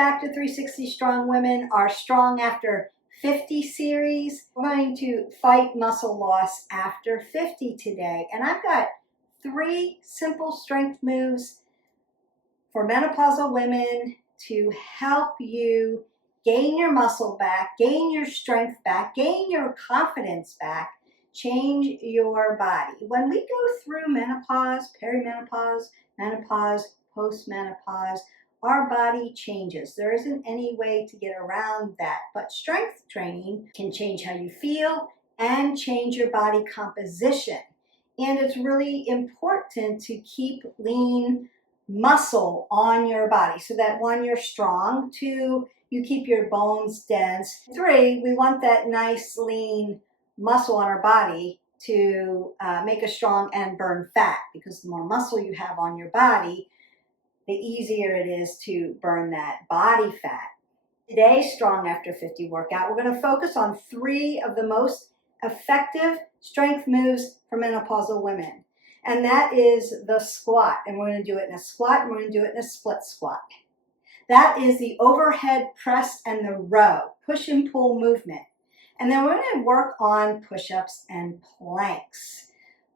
back to 360 Strong Women, our Strong After 50 series. We're going to fight muscle loss after 50 today. And I've got 3 simple strength moves for menopausal women to help you gain your muscle back, gain your strength back, gain your confidence back, change your body. When we go through menopause, perimenopause, menopause, postmenopause, our body changes. There isn't any way to get around that, but strength training can change how you feel and change your body composition. And it's really important to keep lean muscle on your body so that 1, you're strong, 2, you keep your bones dense, 3, we want that nice lean muscle on our body to make us strong and burn fat, because the more muscle you have on your body, the easier it is to burn that body fat. Today's Strong After 50 workout, we're going to focus on 3 of the most effective strength moves for menopausal women. And that is the squat. And we're going to do it in a squat, and we're going to do it in a split squat. That is the overhead press and the row, push and pull movement. And then we're going to work on push-ups and planks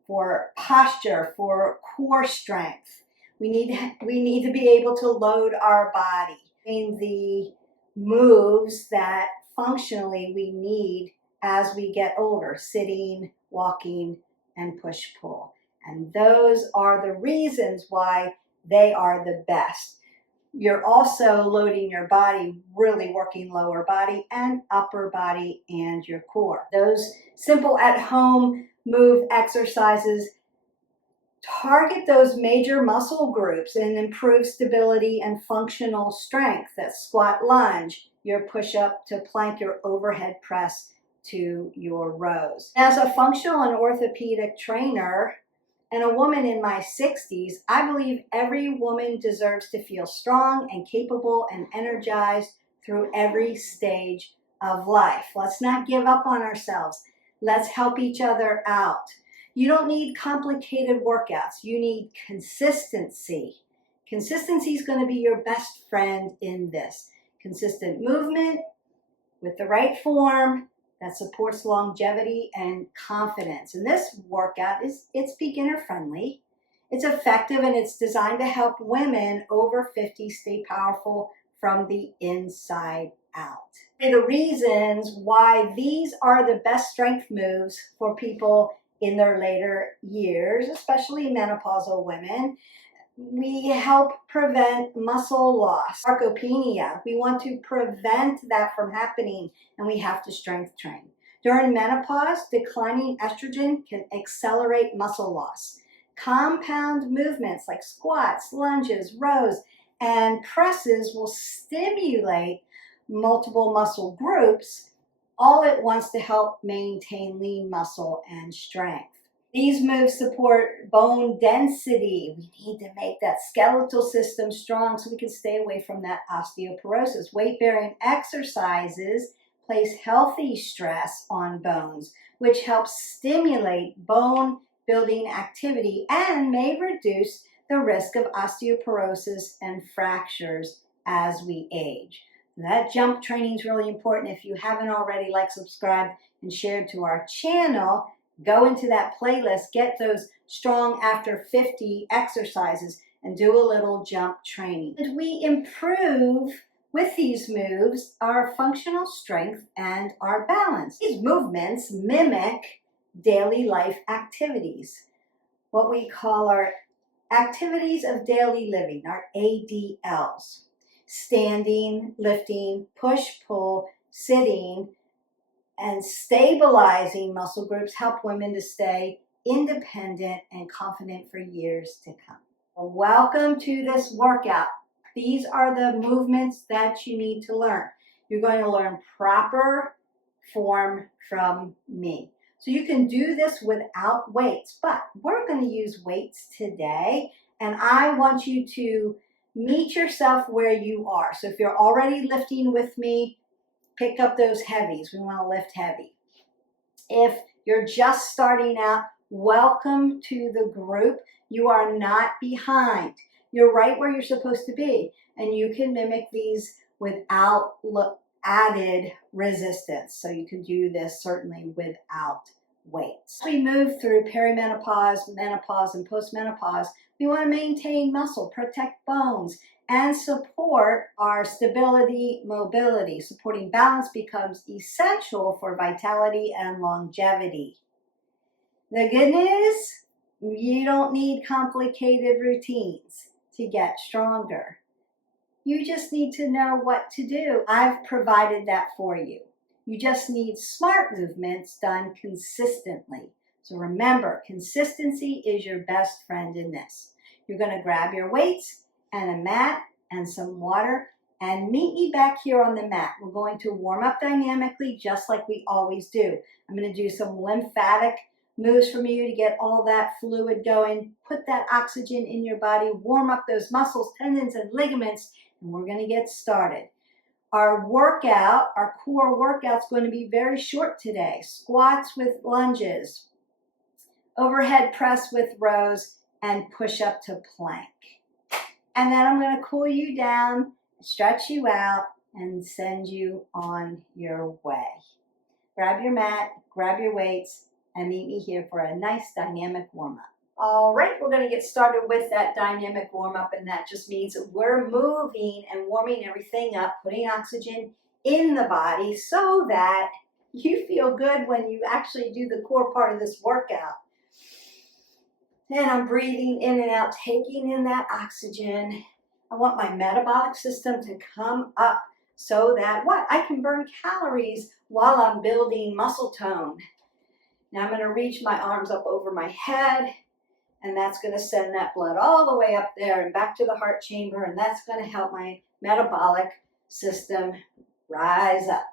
for posture, for core strength. We need to be able to load our body in the moves that functionally we need as we get older: sitting, walking, and push-pull. And those are the reasons why they are the best. You're also loading your body, really working lower body and upper body and your core. Those simple at-home move exercises target those major muscle groups and improve stability and functional strength. That squat lunge, your push-up to plank, your overhead press to your rows. As a functional and orthopedic trainer and a woman in my 60s, I believe every woman deserves to feel strong and capable and energized through every stage of life. Let's not give up on ourselves. Let's help each other out. You don't need complicated workouts. You need consistency. Consistency is going to be your best friend in this. Consistent movement with the right form that supports longevity and confidence. And this workout it's beginner friendly. It's effective, and it's designed to help women over 50 stay powerful from the inside out. And the reasons why these are the best strength moves for people in their later years, especially menopausal women: we help prevent muscle loss, sarcopenia. We want to prevent that from happening, and we have to strength train. During menopause, declining estrogen can accelerate muscle loss. Compound movements like squats, lunges, rows, and presses will stimulate multiple muscle groups all at once to help maintain lean muscle and strength. These moves support bone density. We need to make that skeletal system strong so we can stay away from that osteoporosis. Weight-bearing exercises place healthy stress on bones, which helps stimulate bone-building activity and may reduce the risk of osteoporosis and fractures as we age. That jump training is really important. If you haven't already, like, subscribed, and shared to our channel, go into that playlist, get those Strong After 50 exercises, and do a little jump training. And we improve with these moves our functional strength and our balance. These movements mimic daily life activities, what we call our activities of daily living, our ADLs. Standing, lifting, push, pull, sitting, and stabilizing muscle groups help women to stay independent and confident for years to come. Welcome to this workout. These are the movements that you need to learn. You're going to learn proper form from me. So you can do this without weights, but we're going to use weights today, and I want you to meet yourself where you are. So if you're already lifting with me, pick up those heavies. We want to lift heavy. If you're just starting out, welcome to the group. You are not behind. You're right where you're supposed to be, and you can mimic these without added resistance. So you can do this certainly without weights. As we move through perimenopause, menopause, and postmenopause, we want to maintain muscle, protect bones, and support our stability, mobility. Supporting balance becomes essential for vitality and longevity. The good news, you don't need complicated routines to get stronger. You just need to know what to do. I've provided that for you. You just need smart movements done consistently. So remember, consistency is your best friend in this. You're going to grab your weights and a mat and some water and meet me back here on the mat. We're going to warm up dynamically just like we always do. I'm going to do some lymphatic moves from you to get all that fluid going. Put that oxygen in your body, warm up those muscles, tendons, and ligaments, and we're going to get started. Our workout, our core workout's going to be very short today. Squats with lunges, overhead press with rows, and push up to plank. And then I'm going to cool you down, stretch you out, and send you on your way. Grab your mat, grab your weights, and meet me here for a nice dynamic warm-up. All right, we're going to get started with that dynamic warm-up, and that just means that we're moving and warming everything up, putting oxygen in the body so that you feel good when you actually do the core part of this workout. And I'm breathing in and out, taking in that oxygen. I want my metabolic system to come up so that I can burn calories while I'm building muscle tone. Now I'm going to reach my arms up over my head, and that's going to send that blood all the way up there and back to the heart chamber, and that's going to help my metabolic system rise up.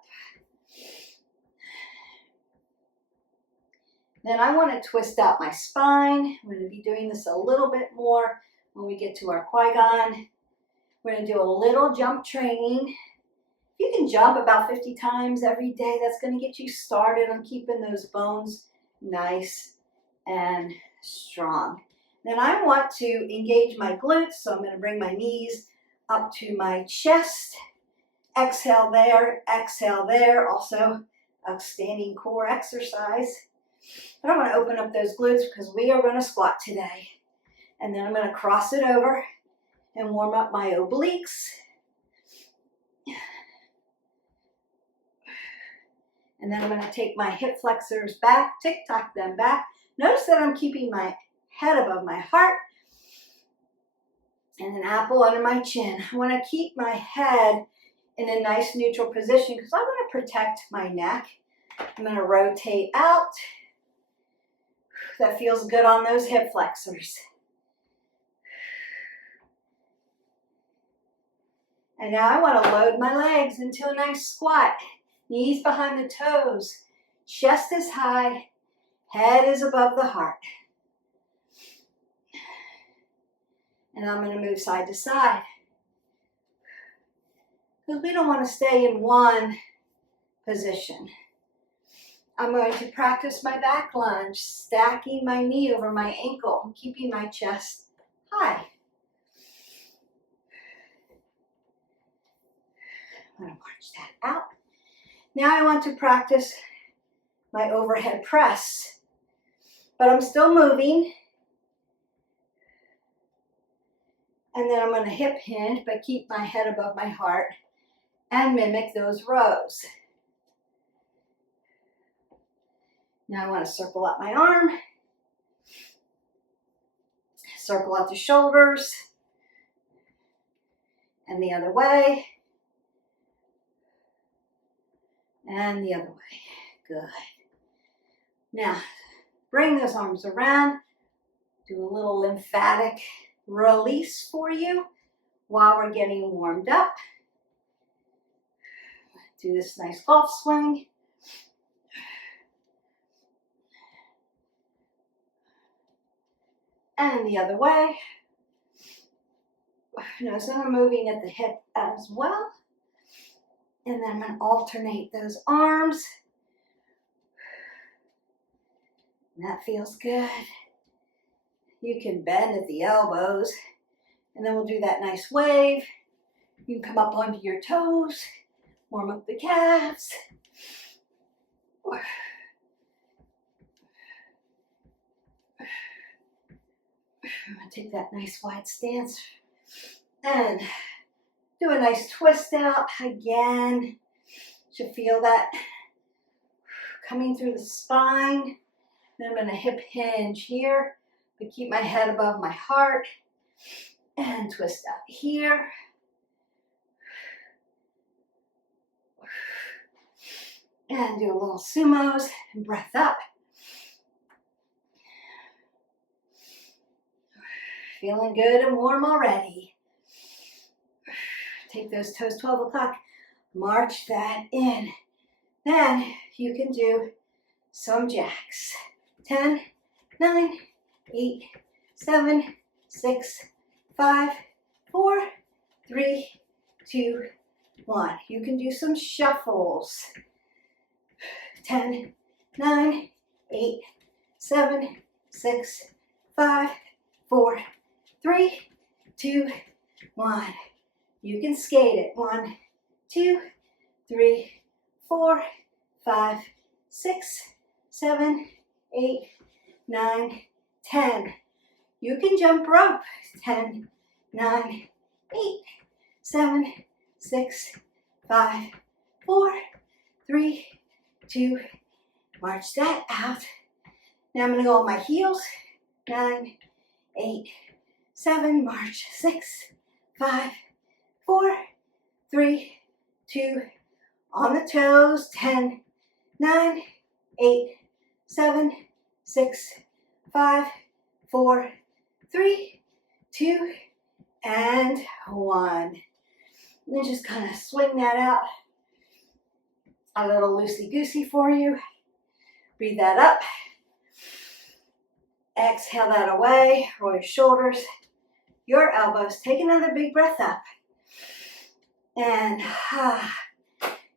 Then I want to twist out my spine. I'm going to be doing this a little bit more when we get to our Qui-Gon. We're going to do a little jump training. If you can jump about 50 times every day, that's going to get you started on keeping those bones nice and strong. Then I want to engage my glutes, so I'm going to bring my knees up to my chest. Exhale there, also a standing core exercise. But I want to open up those glutes because we are going to squat today. And then I'm going to cross it over and warm up my obliques. And then I'm going to take my hip flexors back, tick-tock them back. Notice that I'm keeping my head above my heart and an apple under my chin. I want to keep my head in a nice neutral position because I want to protect my neck. I'm going to rotate out. That feels good on those hip flexors. And now I want to load my legs into a nice squat. Knees behind the toes. Chest is high. Head is above the heart. And I'm going to move side to side. Because we don't want to stay in one position. I'm going to practice my back lunge, stacking my knee over my ankle, and keeping my chest high. I'm going to march that out. Now I want to practice my overhead press, but I'm still moving. And then I'm going to hip hinge, but keep my head above my heart and mimic those rows. Now I want to circle up my arm, circle out the shoulders, and the other way, and the other way. Good. Now, bring those arms around, do a little lymphatic release for you while we're getting warmed up. Do this nice golf swing. And the other way. Notice that I'm moving at the hip as well. And then I'm going to alternate those arms. And that feels good. You can bend at the elbows. And then we'll do that nice wave. You can come up onto your toes, warm up the calves. Take that nice wide stance and do a nice twist out again. Should feel that coming through the spine. Then I'm going to hip hinge here, but keep my head above my heart and twist out here. And do a little sumos and breath up. Feeling good and warm already. Take those toes 12 o'clock, march that in. Then you can do some jacks. 10, 9, 8, 7, 6, 5, 4, 3, 2, 1. You can do some shuffles. 10, 9, 8, 7, 6, 5, 4, 3, 2, 1. You can skate it. 1, 2, 3, 4, 5, 6, 7, 8, 9, 10. You can jump rope. 10, 9, 8, 7, 6, 5, 4, 3, 2, march that out. Now I'm going to go on my heels. 9, 8, 7, march. 6, 5, 4, 3, 2, on the toes. 10, 9, 8, 7, 6, 5, 4, 3, 2, and 1. And then just kind of swing that out a little loosey-goosey for you. Breathe that up. Exhale that away. Roll your shoulders, your elbows. Take another big breath up. And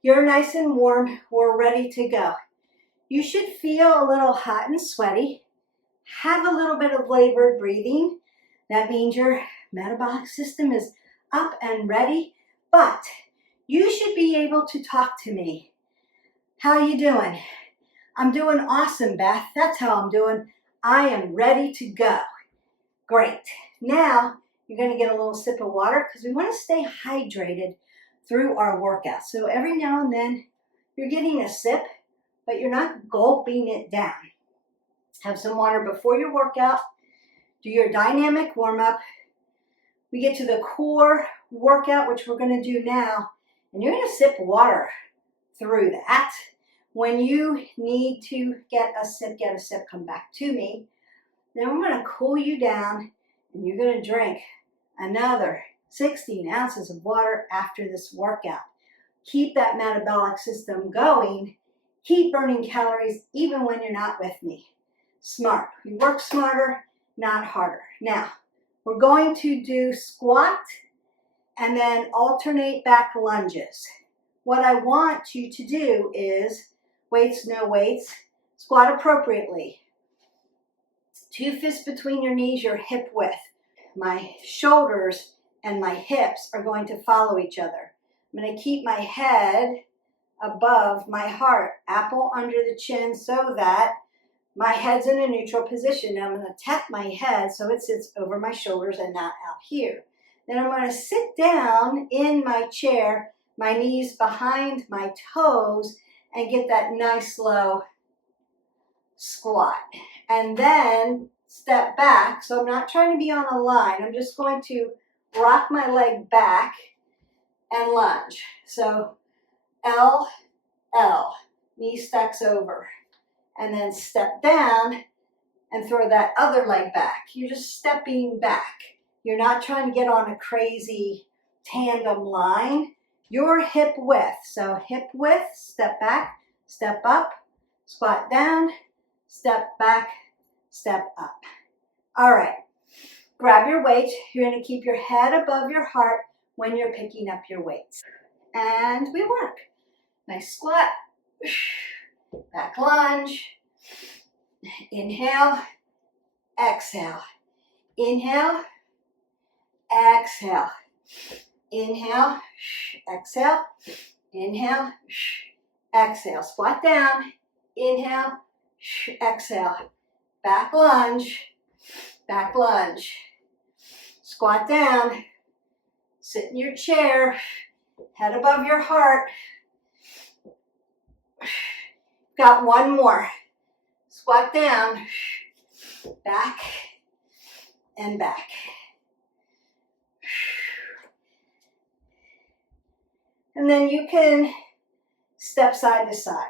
you're nice and warm. We're ready to go. You should feel a little hot and sweaty. Have a little bit of labored breathing. That means your metabolic system is up and ready. But you should be able to talk to me. How you doing? I'm doing awesome, Beth. That's how I'm doing. I am ready to go. Great. Now, you're going to get a little sip of water because we want to stay hydrated through our workout. So every now and then, you're getting a sip, but you're not gulping it down. Have some water before your workout. Do your dynamic warm-up. We get to the core workout, which we're going to do now, and you're going to sip water through that. When you need to get a sip, come back to me. Then I'm going to cool you down, and you're going to drink another 16 ounces of water after this workout. Keep that metabolic system going. Keep burning calories even when you're not with me. Smart. We work smarter, not harder. Now, we're going to do squat and then alternate back lunges. What I want you to do is weights, no weights, squat appropriately. 2 fists between your knees, your hip width. My shoulders and my hips are going to follow each other. I'm going to keep my head above my heart, apple under the chin so that my head's in a neutral position. Now I'm going to tap my head so it sits over my shoulders and not out here. Then I'm going to sit down in my chair, my knees behind my toes, and get that nice low squat. And then step back. So I'm not trying to be on a line. I'm just going to rock my leg back and lunge. So L, L, knee stacks over. And then step down and throw that other leg back. You're just stepping back. You're not trying to get on a crazy tandem line. Your hip width. So hip width, step back, step up, squat down, step back, step up. All right, grab your weight. You're going to keep your head above your heart when you're picking up your weights. And we work. Nice squat, back lunge, inhale, exhale, inhale, exhale, Inhale, exhale, inhale, exhale. Squat down, inhale, exhale. Back lunge, squat down, sit in your chair, head above your heart. Got one more. Squat down, back and back. And then you can step side to side.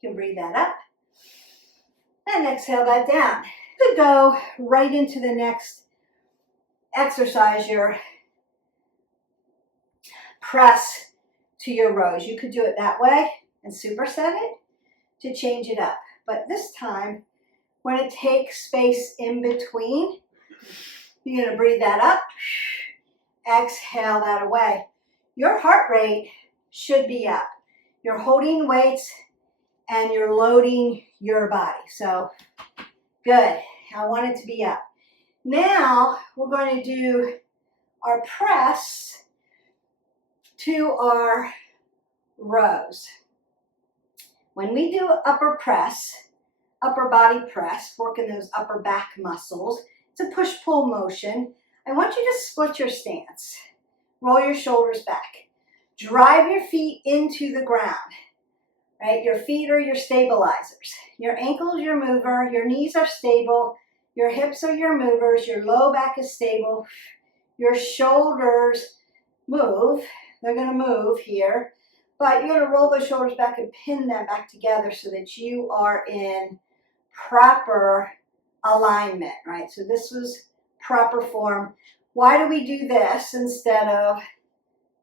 You can breathe that up and exhale that down. You could go right into the next exercise, your press to your rows. You could do it that way and superset it to change it up. But this time, we're going to take space in between. You're going to breathe that up, exhale that away. Your heart rate should be up. You're holding weights and you're loading your body. So good. I want it to be up. Now we're going to do our press to our rows. When we do upper body press, working those upper back muscles, it's a push-pull motion. I want you to split your stance. Roll your shoulders back. Drive your feet into the ground. Right? Your feet are your stabilizers. Your ankles, your mover. Your knees are stable. Your hips are your movers. Your low back is stable. Your shoulders move. They're going to move here. But you're going to roll those shoulders back and pin them back together so that you are in proper alignment, right? So this was proper form. Why do we do this instead of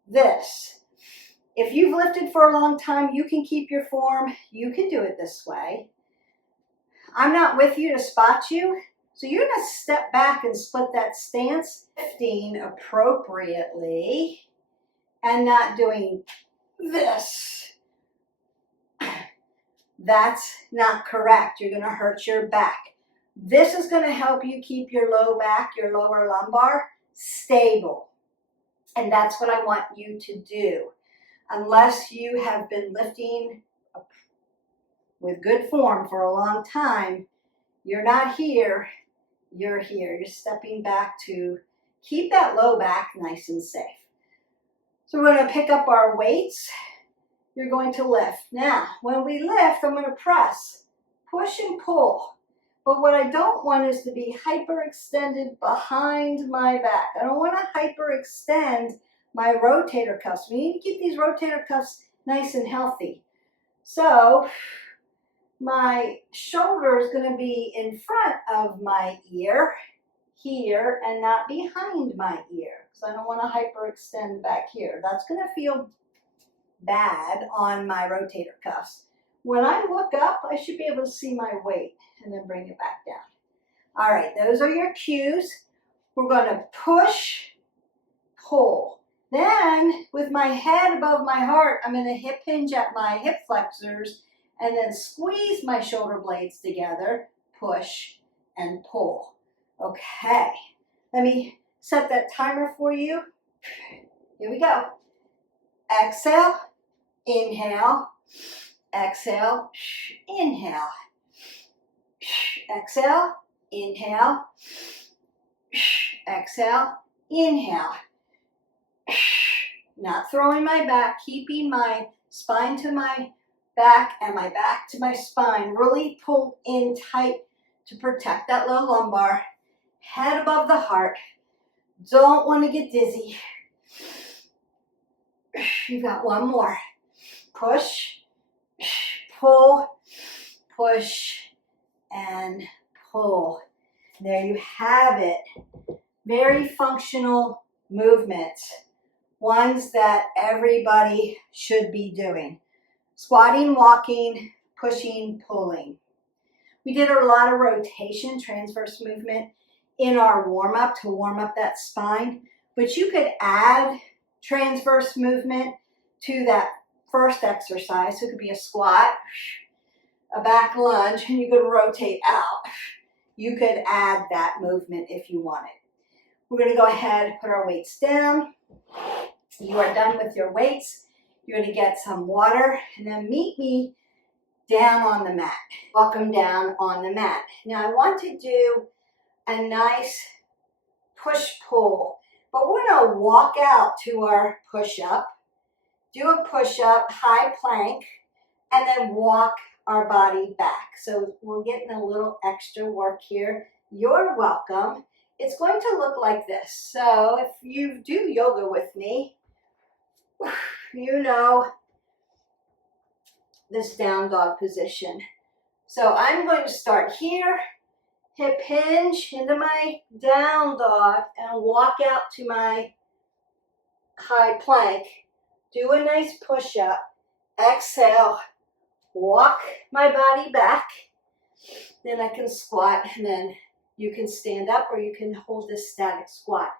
this? If you've lifted for a long time, you can keep your form. You can do it this way. I'm not with you to spot you. So you're going to step back and split that stance, lifting appropriately and not doing this. That's not correct. You're going to hurt your back. This is going to help you keep your low back, your lower lumbar stable. And that's what I want you to do. Unless you have been lifting with good form for a long time, you're not here, you're here. You're stepping back to keep that low back nice and safe. So we're going to pick up our weights. You're going to lift. Now, when we lift, I'm going to press, push and pull. But what I don't want is to be hyperextended behind my back. I don't want to hyperextend my rotator cuffs. We need to keep these rotator cuffs nice and healthy. So my shoulder is going to be in front of my ear here and not behind my ear, because I don't want to hyperextend back here. That's going to feel bad on my rotator cuffs. When I look up, I should be able to see my weight and then bring it back down. All right, those are your cues. We're going to push, pull. Then, with my head above my heart, I'm going to hip hinge at my hip flexors and then squeeze my shoulder blades together, push and pull. Okay, let me set that timer for you. Here we go. Exhale, inhale, exhale, inhale, exhale, inhale, exhale, inhale. Not throwing my back, keeping my spine to my back and my back to my spine. Really pull in tight to protect that low lumbar. Head above the heart. Don't want to get dizzy. You got one more. Push, pull, push, and pull. There you have it. Very functional movements. Ones that everybody should be doing. Squatting, walking, pushing, pulling. We did a lot of rotation, transverse movement in our warm-up to warm up that spine, but you could add transverse movement to that first exercise. So it could be a squat, a back lunge and you could rotate out. You could add that movement if you wanted. We're going to go ahead and put our weights down. You are done with your weights. You're going to get some water and then meet me down on the mat. Welcome down on the mat. Now I want to do a nice push-pull, but we're going to walk out to our push-up, do a push-up, high plank, and then walk our body back. So we're getting a little extra work here. You're welcome. It's going to look like this. So if you do yoga with me, you know this down dog position. So I'm going to start here, hip hinge into my down dog and walk out to my high plank. Do a nice push up, exhale, walk my body back. Then I can squat and then you can stand up or you can hold this static squat.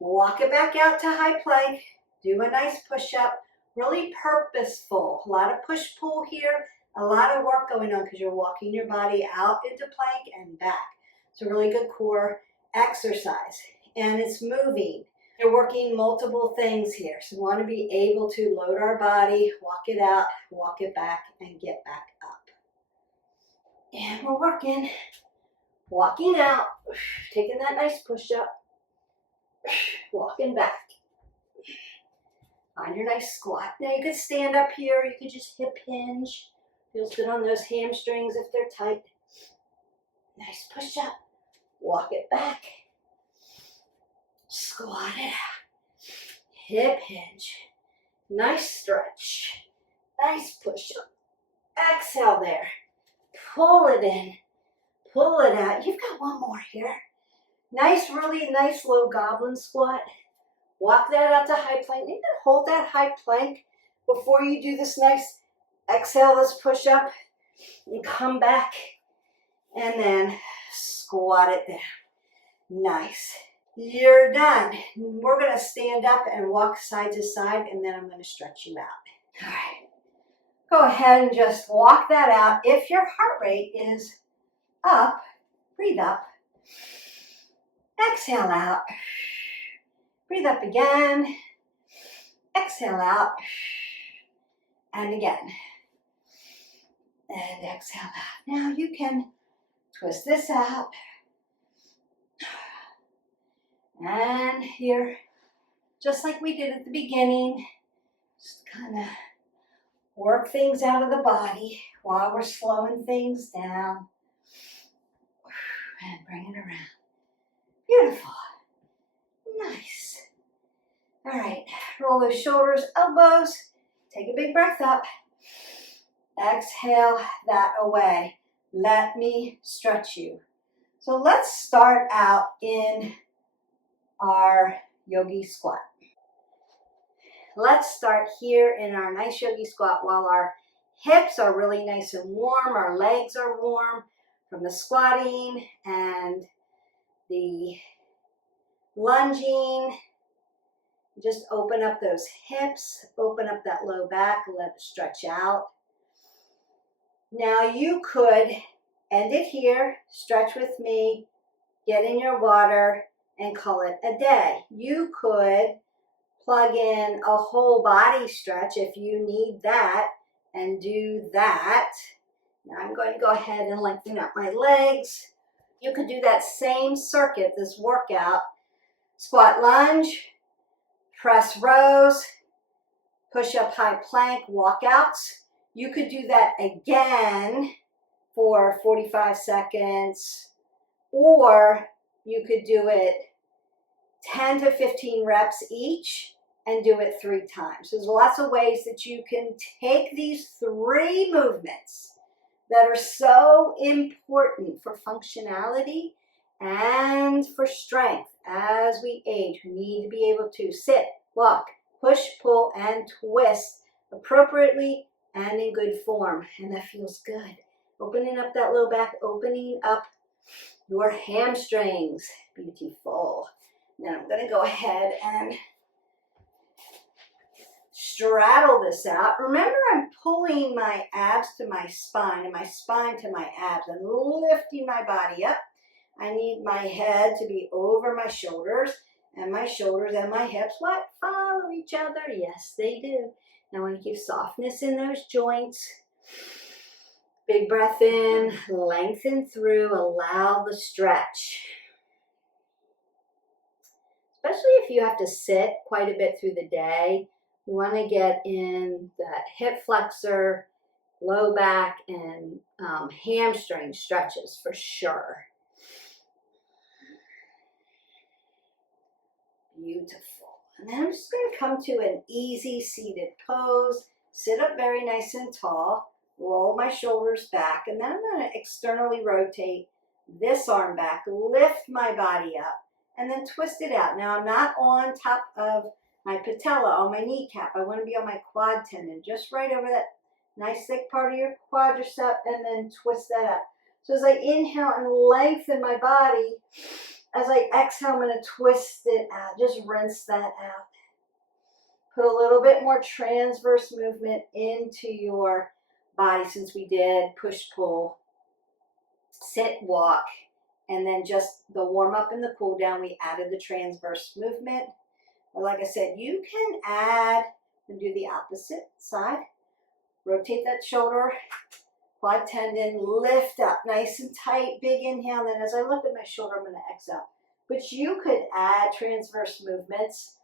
Walk it back out to high plank, do a nice push up. Really purposeful, a lot of push-pull here, a lot of work going on because you're walking your body out into plank and back. It's a really good core exercise and it's moving. You're working multiple things here. So we want to be able to load our body, walk it out, walk it back, and get back up. And we're working, walking out, taking that nice push-up, walking back. Find your nice squat. Now you could stand up here, you could just hip hinge. Feels good on those hamstrings if they're tight. Nice push up. Walk it back. Squat it out. Hip hinge. Nice stretch. Nice push up. Exhale there. Pull it in. Pull it out. You've got one more here. Nice, really nice low goblin squat. Walk that out to high plank. You can hold that high plank before you do this nice exhale, this push up, and come back, and then squat it down. Nice. You're done. We're going to stand up and walk side to side, and then I'm going to stretch you out. All right. Go ahead and just walk that out. If your heart rate is up, breathe up. Exhale out. Breathe up again, exhale out, and again, and exhale out. Now you can twist this out, and here, just like we did at the beginning, just kind of work things out of the body while we're slowing things down, and bring it around. Beautiful. Nice. All right, roll those shoulders, elbows. Take a big breath up. Exhale that away. Let me stretch you. So let's start out in our yogi squat. Let's start here in our nice yogi squat while our hips are really nice and warm. Our legs are warm from the squatting and the lunging. Just open up those hips, open up that low back, let it stretch out. Now you could end it here, stretch with me, get in your water, and call it a day. You could plug in a whole body stretch if you need that and do that. Now I'm going to go ahead and lengthen up my legs. You could do that same circuit, this workout, squat lunge, press rows, push up high plank, walkouts. You could do that again for 45 seconds, or you could do it 10 to 15 reps each and do it 3 times. There's lots of ways that you can take these 3 movements that are so important for functionality and for strength. As we age, we need to be able to sit, walk, push, pull, and twist appropriately and in good form. And that feels good. Opening up that low back, opening up your hamstrings. Beautiful. Now I'm going to go ahead and straddle this out. Remember, I'm pulling my abs to my spine and my spine to my abs and lifting my body up. I need my head to be over my shoulders and my hips, what? Follow each other. Yes, they do. Now I want to keep softness in those joints. Big breath in, lengthen through, allow the stretch. Especially if you have to sit quite a bit through the day, we want to get in that hip flexor, low back, and hamstring stretches for sure. Beautiful. And then I'm just going to come to an easy seated pose, sit up very nice and tall, roll my shoulders back, and then I'm going to externally rotate this arm back, lift my body up, and then twist it out. Now I'm not on top of my patella, on my kneecap. I want to be on my quad tendon, just right over that nice thick part of your quadricep, and then twist that up. So as I inhale and lengthen my body, as I exhale, I'm going to twist it out. Just rinse that out. Put a little bit more transverse movement into your body, since we did push, pull, sit, walk, and then just the warm up and the cool down, we added the transverse movement. Or like I said, you can add and do the opposite side. Rotate that shoulder, quad tendon, lift up nice and tight, big inhale. And then as I look at my shoulder, I'm going to exhale. But you could add transverse movements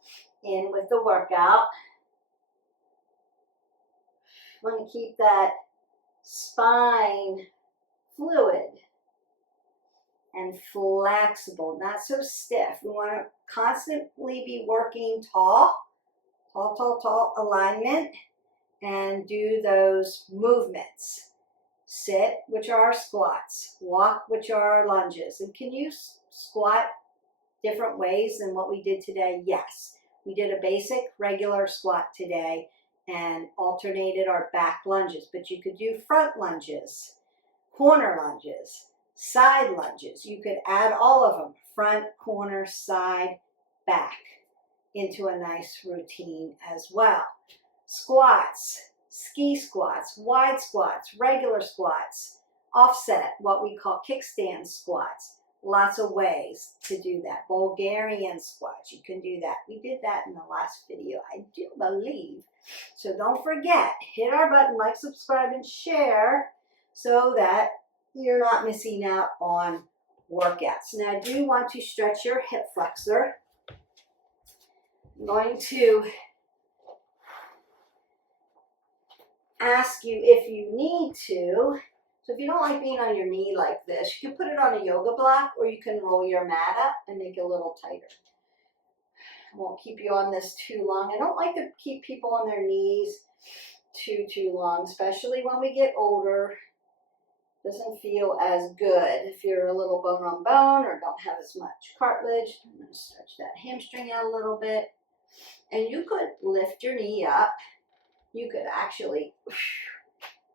in with the workout. Want to keep that spine fluid and flexible, not so stiff. We want to constantly be working tall alignment, and do those movements. Sit, which are our squats. Walk, which are our lunges. And can you squat different ways than what we did today? Yes. We did a basic regular squat today and alternated our back lunges, but you could do front lunges, corner lunges, side lunges. You could add all of them, front, corner, side, back, into a nice routine as well. Squats, ski squats, wide squats, regular squats, offset, what we call kickstand squats. Lots of ways to do that. Bulgarian squats, you can do that. We did that in the last video, I do believe. So don't forget, hit our button, like, subscribe, and share so that you're not missing out on workouts. Now I do want to stretch your hip flexor. I'm going to ask you if you need to. So if you don't like being on your knee like this, you can put it on a yoga block, or you can roll your mat up and make it a little tighter. I won't keep you on this too long. I don't like to keep people on their knees too long, especially when we get older. Doesn't feel as good if you're a little bone on bone or don't have as much cartilage. I'm going to stretch that hamstring out a little bit. And you could lift your knee up. You could actually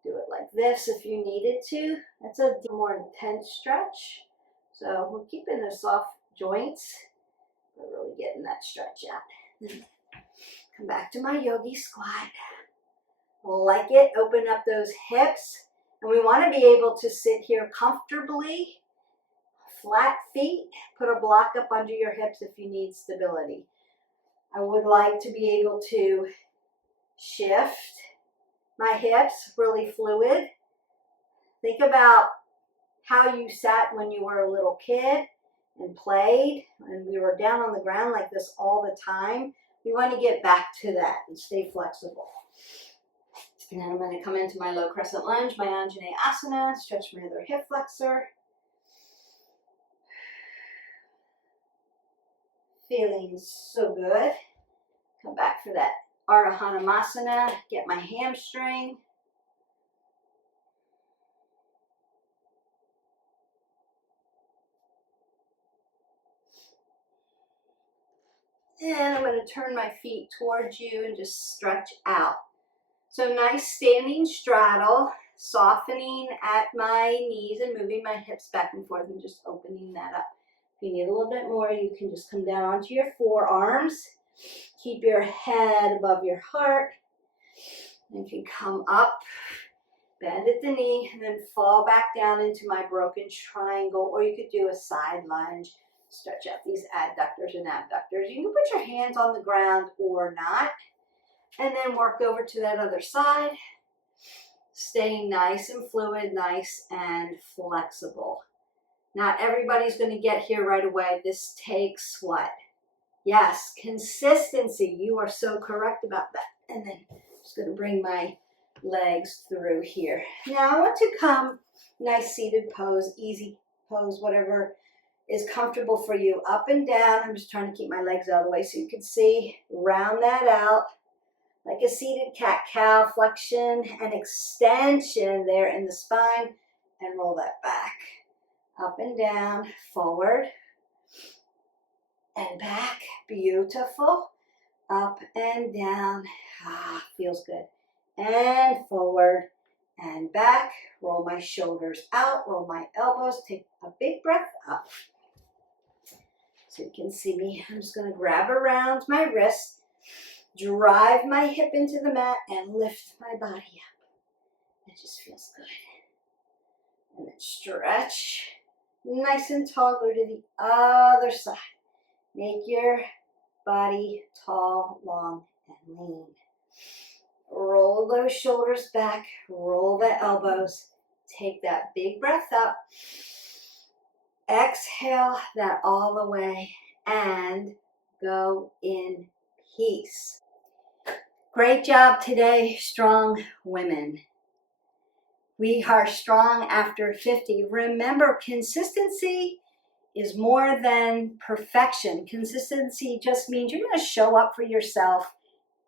do it like this if you needed to. That's a more intense stretch. So we're keeping the soft joints, but really getting that stretch out. Come back to my yogi squat. Like it, open up those hips. And we want to be able to sit here comfortably, flat feet. Put a block up under your hips if you need stability. I would like to be able to shift my hips, really fluid. Think about how you sat when you were a little kid and played, and we were down on the ground like this all the time. We want to get back to that and stay flexible. And then I'm going to come into my low crescent lunge, my Anjaneyasana asana, stretch my other hip flexor. Feeling so good. Come back for that Ardha Hanumasana, get my hamstring. And I'm going to turn my feet towards you and just stretch out. So nice standing straddle, softening at my knees and moving my hips back and forth and just opening that up. If you need a little bit more, you can just come down onto your forearms. Keep your head above your heart. And you can come up, bend at the knee, and then fall back down into my broken triangle, or you could do a side lunge. Stretch out these adductors and abductors. You can put your hands on the ground or not. And then work over to that other side. Staying nice and fluid, nice and flexible. Not everybody's going to get here right away. This takes what? Yes, consistency. You are so correct about that. And then I'm just going to bring my legs through here. Now I want to come nice seated pose, easy pose, whatever is comfortable for you. Up and down. I'm just trying to keep my legs out of the way so you can see. Round that out like a seated cat-cow. Flexion and extension there in the spine. And roll that back. Up and down, forward and back. Beautiful. Up and down. Feels good. And forward and back. Roll my shoulders out. Roll my elbows. Take a big breath up. So you can see me. I'm just going to grab around my wrist. Drive my hip into the mat and lift my body up. It just feels good. And then stretch. Nice and tall. Go to the other side. Make your body tall, long, and lean. Roll those shoulders back. Roll the elbows. Take that big breath up. Exhale that all the way and go in peace. Great job today, strong women. We are strong after 50. Remember, consistency is more than perfection. Consistency just means you're going to show up for yourself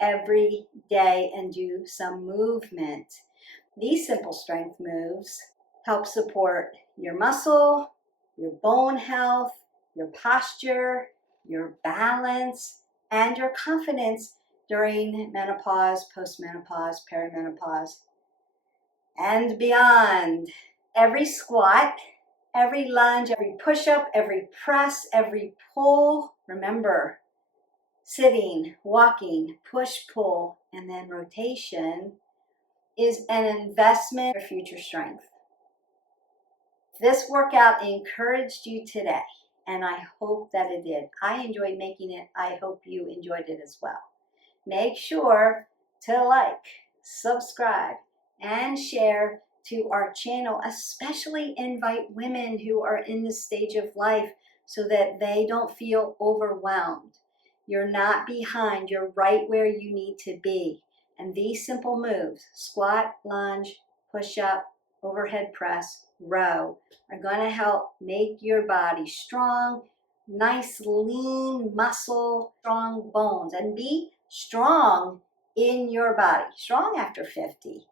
every day and do some movement. These simple strength moves help support your muscle, your bone health, your posture, your balance, and your confidence during menopause, postmenopause, perimenopause, and beyond. Every squat, every lunge, every push-up, every press, every pull. Remember, sitting, walking, push-pull, and then rotation is an investment for future strength. This workout encouraged you today, and I hope that it did. I enjoyed making it. I hope you enjoyed it as well. Make sure to like, subscribe, and share to our channel. Especially invite women who are in this stage of life so that they don't feel overwhelmed. You're not behind. You're right where you need to be. And these simple moves, squat, lunge, push-up, overhead press, row, are going to help make your body strong, nice, lean muscle, strong bones, and be strong in your body. Strong after 50.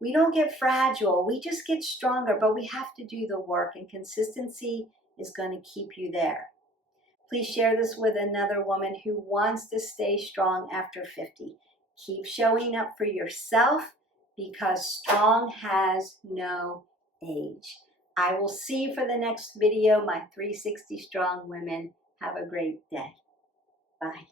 We don't get fragile. We just get stronger, but we have to do the work, and consistency is going to keep you there. Please share this with another woman who wants to stay strong after 50. Keep showing up for yourself because strong has no age. I will see you for the next video, my 360 Strong Women. Have a great day. Bye.